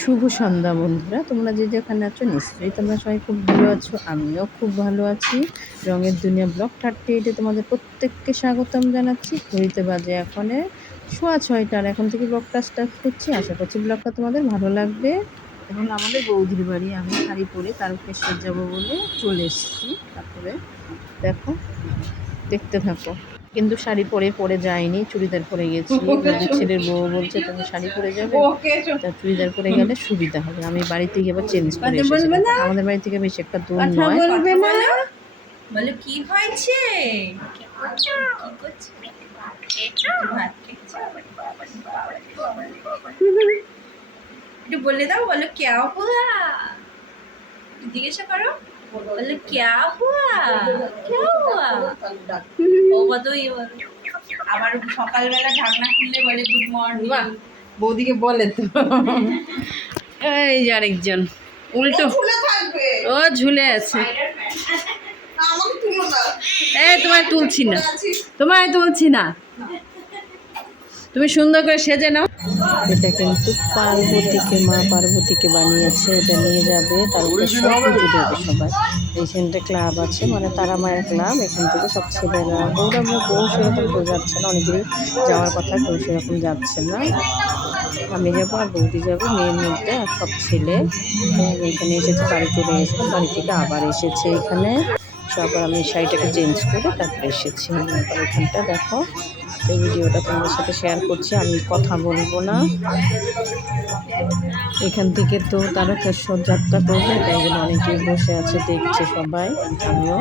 শুভ সন্ধ্যা বন্ধুরা, তোমরা যে যেখানে আছো নিশ্চয়ই তোমরা সবাই খুব ভালো আছো। আমিও খুব ভালো আছি। রঙের দুনিয়া ব্লগ 38-এ তোমাদের প্রত্যেককে স্বাগতম জানাচ্ছি। ঘড়িতে বাজে এখন 6:15। এখন থেকে ব্লগটা স্টার্ট করছি। আশা করছি ব্লগটা তোমাদের ভালো লাগবে। এখন আমাদের বৌদির বাড়ি, আমি শাড়ি পরে তারকেশ্বর যাবো বলে চলে এসেছি। তারপরে দেখো, দেখতে থাকো। কিন্তু শাড়ি পরে যায়নি, চুড়িদার পরে গেছি। ছেলের বউ বলছে তুমি শাড়ি পরে যাবে, তা চুড়িদার পরে গেলে সুবিধা হবে। আমি বাড়ি থেকে এবার চেঞ্জ করে এসেছি। আমাদের বাড়ি থেকে বেশি একটা দূর নয়। বলো কি হয়েছে? একটু বলে দাও, বলো ক্যা হুয়া, জিজ্ঞাসা করো, বলো ক্যা হুয়া, ক্যা হুয়া। ও বলো আবার সকালবেলা ঢাকনা খুললে বলে গুড মর্নিং। বৌদিকে বলে তো। এই যে আরেকজন উল্টো, ও ঝুলে আছে। তোমায় তুলছি না, তুমি সুন্দর করে সেজে নাও। এটা কিন্তু মা পার্বতীকে বানিয়েছে। এটা নিয়ে যাবে তারপরে সব পুজো দেবে সবাই। এইখানটা ক্লাব আছে, মানে তারা মায়ের ক্লাব। এখান থেকে সব ছেলেরা, বউরা বউ সেরকম কেউ যাচ্ছে না, অনেকেরই যাওয়ার কথা, কেউ সেরকম যাচ্ছে না। আমি যাবো আর বৌদি যাবে, মেয়ের মধ্যে আর সব ছেলে। এখানে এসেছে, বাড়ি চলে এসেছে, বাড়ি থেকে আবার এসেছে এখানে। আবার আমি শাড়িটাকে চেঞ্জ করে তারপরে এসেছি। এখানটা দেখো, এই ভিডিওটা তোমাদের সাথে শেয়ার করছি। আমি কথা বলবো না। এখান থেকে তো তারকেশ্বর যাত্রা করবে, তাই জন্য অনেকেই বসে আছে, দেখছে সবাই, আমিও।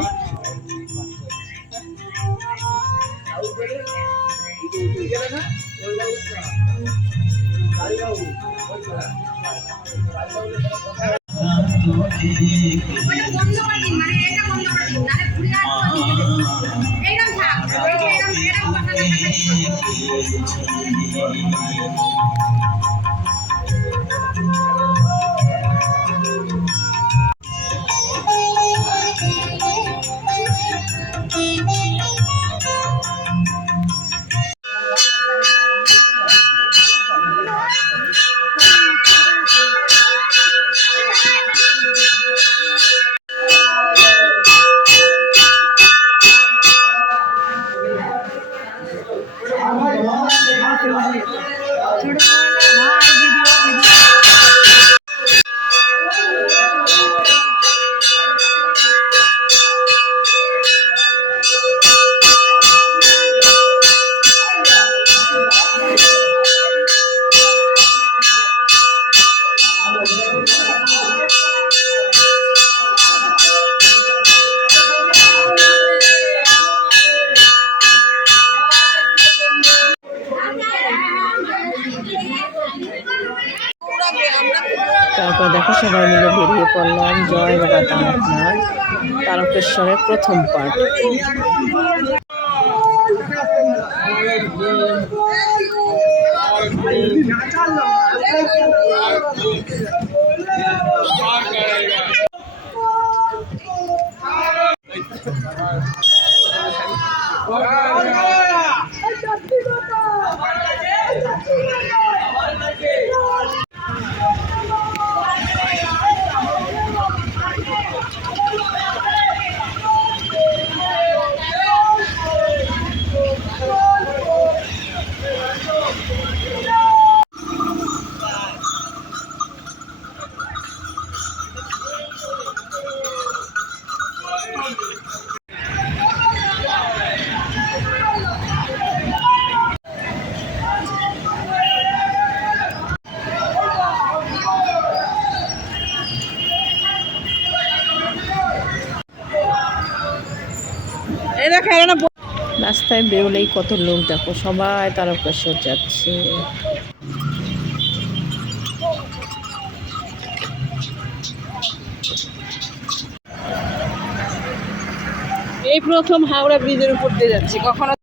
তারপর দেখো সবাই মিলে বেরিয়ে পড়লাম। জয় বাবা তারকনাথ, তারকেশ্বরের প্রথম পার্ট। রাস্তায় বেরোলেই কত লোক, দেখো সবাই তারকেশ্বর যাচ্ছে। এই প্রথম হাওড়া ব্রিজের উপর দিয়ে যাচ্ছি, কখনো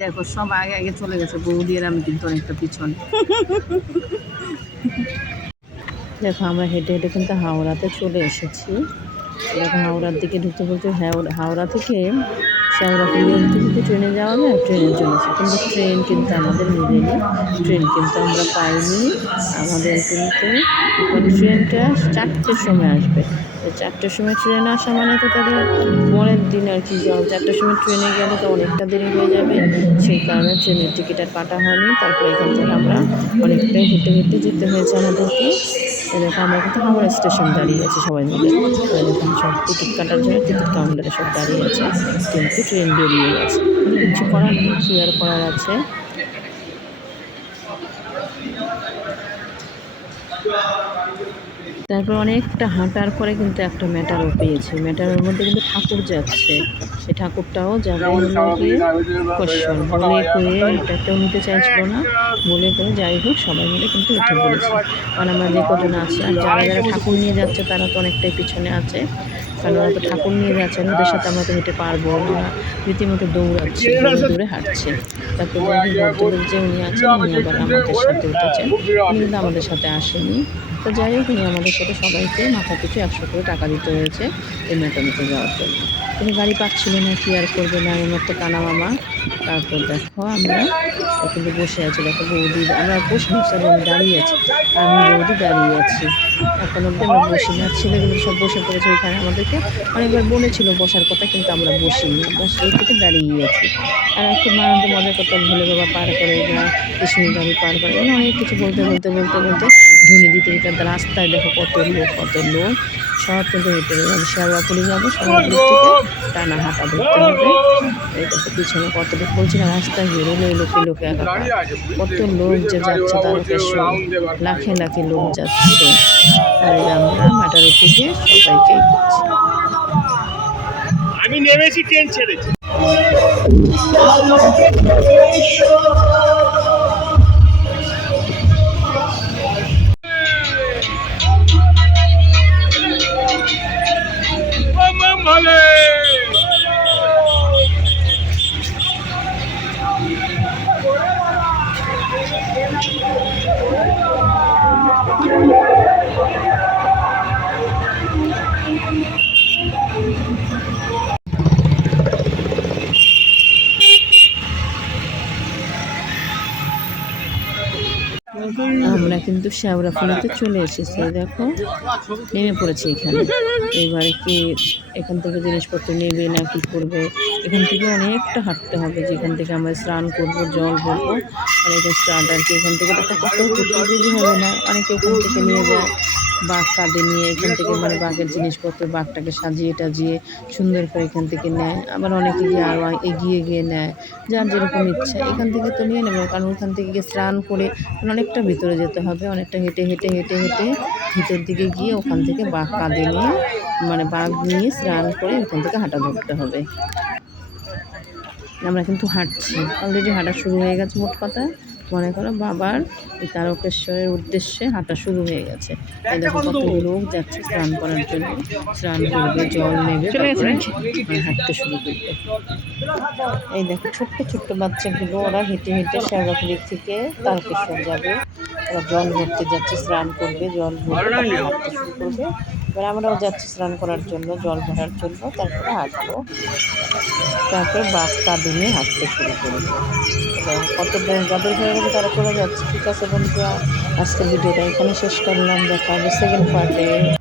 দেখো সব আগে আগে চলে গেছে, বৌদি আর আমি কিন্তু অনেকটা পিছনে। দেখো আমরা হেঁটে হেঁটে কিন্তু হাওড়াতে চলে এসেছি। দেখো হাওড়ার দিকে ঢুকতে বলতে হাওড়া থেকে শেওড়াফুলি অবধি কিন্তু ট্রেনে যাওয়া যায়, ট্রেনের জন্য কিন্তু ট্রেন কিন্তু আমাদের মিলেনি, ট্রেন কিন্তু আমরা পাইনি। আমাদের কিন্তু মানে ট্রেনটা 4টের সময় আসবে, 4টের সময় ট্রেন আসা মানে তো তাদের পরের দিন আর কি, 4টের সময় ট্রেনে গেলে তো অনেকটা দেরি হয়ে যাবে, সেই কারণে ট্রেনের টিকিট আর কাটা হয়নি। তারপরে এখান থেকে আমরা অনেকটাই হেঁটে হেঁটে যেতে হয়েছে আমাদেরকে। এরকম আমরা কিন্তু হাওড়া স্টেশন দাঁড়িয়ে আছি সবাই মিলে, এরকম সব টিকিট কাটার জন্য টিকিট কাউন্টারে সব দাঁড়িয়ে আছে, কিন্তু ট্রেন বেরিয়ে গেছে, কিছু করার নেই, কী আর করার আছে। তারপর অনেকটা হাঁটার পরে কিন্তু একটা মেটারও পেয়েছি, মেটারের মধ্যে কিন্তু ঠাকুর যাচ্ছে, সেই ঠাকুরটাও যাবে গিয়ে কোশ্চন বলে করে, এটা কেউ নিতে চাইছিল না বলে করে, যাই হোক সবাই মিলে কিন্তু উঠে পড়েছে। কারণ আমরা যে কজন আছি, আর যারা যারা ঠাকুর নিয়ে যাচ্ছে তারা তো অনেকটাই পিছনে আছে, কারণ ওরা তো ঠাকুর নিয়ে যাচ্ছে, ওদের সাথে আমরা তো হেঁটে পারবো না, রীতিমতো দৌড়াচ্ছি, দৌড়ে দৌড়ে হাঁটছে। তারপর যাই হোক ভদ্রলোক যে উনি আছেন, উনি আবার আমাদের সাথে উঠেছেন, উনি কিন্তু আমাদের সাথে আসেনি। তো যাই হোক উনি আমাদের সাথে সবাইকে মাথা পিছু 100 করে টাকা দিতে হয়েছে এই মেটানিতে যাওয়ার জন্য। তিনি গাড়ি পাচ্ছিল না, কি আর করবে না, আমার তো কানা মামা। তারপর দেখো আমরা কিন্তু বসে আছি, দেখো বৌদি, আমরা বসে আমি দাঁড়িয়ে আছি, আমি বৌদি দাঁড়িয়ে আছি, এখন অব্দি আমরা বসি না, ছেলেগুলো সব বসে পড়েছে ওইখানে, আমাদেরকে অনেকবার বলেছিল বসার কথা কিন্তু আমরা বসিনি, আমরা সেই থেকে দাঁড়িয়ে আছি। আর খুব আনন্দ মজা করতাম, ভোলে বাবা পার করে না, কৃষ্ণ গাড়ি পার করে, মানে অনেক কিছু বলতে বলতে বলতে বলতে ধুনি দিতে দিতে রাস্তায় দেখো কত লোক সব কিন্তু হেঁটে শেওড়াফুলি যাবো, শেওড়াফুলি থেকে টানা হাঁটা ধরতে হবে। এই দেখো পিছনে কত লোক, বলছি না রাস্তায় বেরোলে লোকে একাকার, কত লোক যে যাচ্ছে, তারকেশ্বর লাখে লাখে লোক যাচ্ছে। আর আমরা মাটার থেকে সবাইকে করছি। আমি নেমেছি, ট্রেন ছেড়েছি। আমরা কিন্তু শেওড়াফুলিতে চলে এসেছি, দেখো নেমে পড়েছি এখানে। এবারে কি এখান থেকে জিনিসপত্র নেবে না কি করবে, এখান থেকে অনেকটা হাঁটতে হবে, যেখান থেকে আমরা স্নান করবো, জল ভরবো, আর এটা স্টার্ট আর কি, এখান থেকে একটা কত বেশি হবে না, অনেকে ওখান থেকে নিয়ে যায় বাঘ কাঁধে নিয়ে, এখান থেকে মানে বাঘের জিনিসপত্র, বাঘটাকে সাজিয়ে টাজিয়ে সুন্দর করে এখান থেকে নেয়, আবার অনেকে গিয়ে আরও এগিয়ে গিয়ে নেয়, যার যেরকম ইচ্ছা এখান থেকে তো নিয়ে নেবে, কারণ ওখান থেকে গিয়ে স্নান করে অনেকটা ভিতরে যেতে হবে, অনেকটা হেঁটে হেঁটে হেঁটে হেঁটে ভিতর দিকে গিয়ে ওখান থেকে বাঘ কাঁধে নিয়ে, মানে বাঘ নিয়ে স্নান করে ওখান থেকে হাঁটা ধরতে হবে। আমরা কিন্তু হাঁটছি, অলরেডি হাঁটা শুরু হয়ে গেছে, মোট কথা মনে করো বাবার তারকেশ্বরের উদ্দেশ্যে হাঁটা শুরু হয়ে গেছে। এই দেখো কত লোক যাচ্ছে স্নান করার জন্য, স্নান করবে, জল নেবে, তারপরে হাঁটতে শুরু করবে। এই দেখো ছোট্ট ছোট্ট বাচ্চাগুলো, ওরা হেঁটে হেঁটে শেওড়াফুলি থেকে তারকেশ্বর যাবে, ওরা জল ভরতে যাচ্ছে, স্নান করবে, জল ভরবে, তারপরে হাঁটতে শুরু করবে। এবার আমরাও যাচ্ছি স্নান করার জন্য, জল ভরার জন্য, তারপরে হাঁটবো। তারপরে বাঁকা দিনে হাঁটতে শুরু করবো। কত যাদের হয়ে গেছে তারা চলে যাচ্ছে। ঠিক আছে বন্ধুরা, আজকের ভিডিওটা এখানে শেষ করলাম। দেখা হবে সেকেন্ড পার্টে।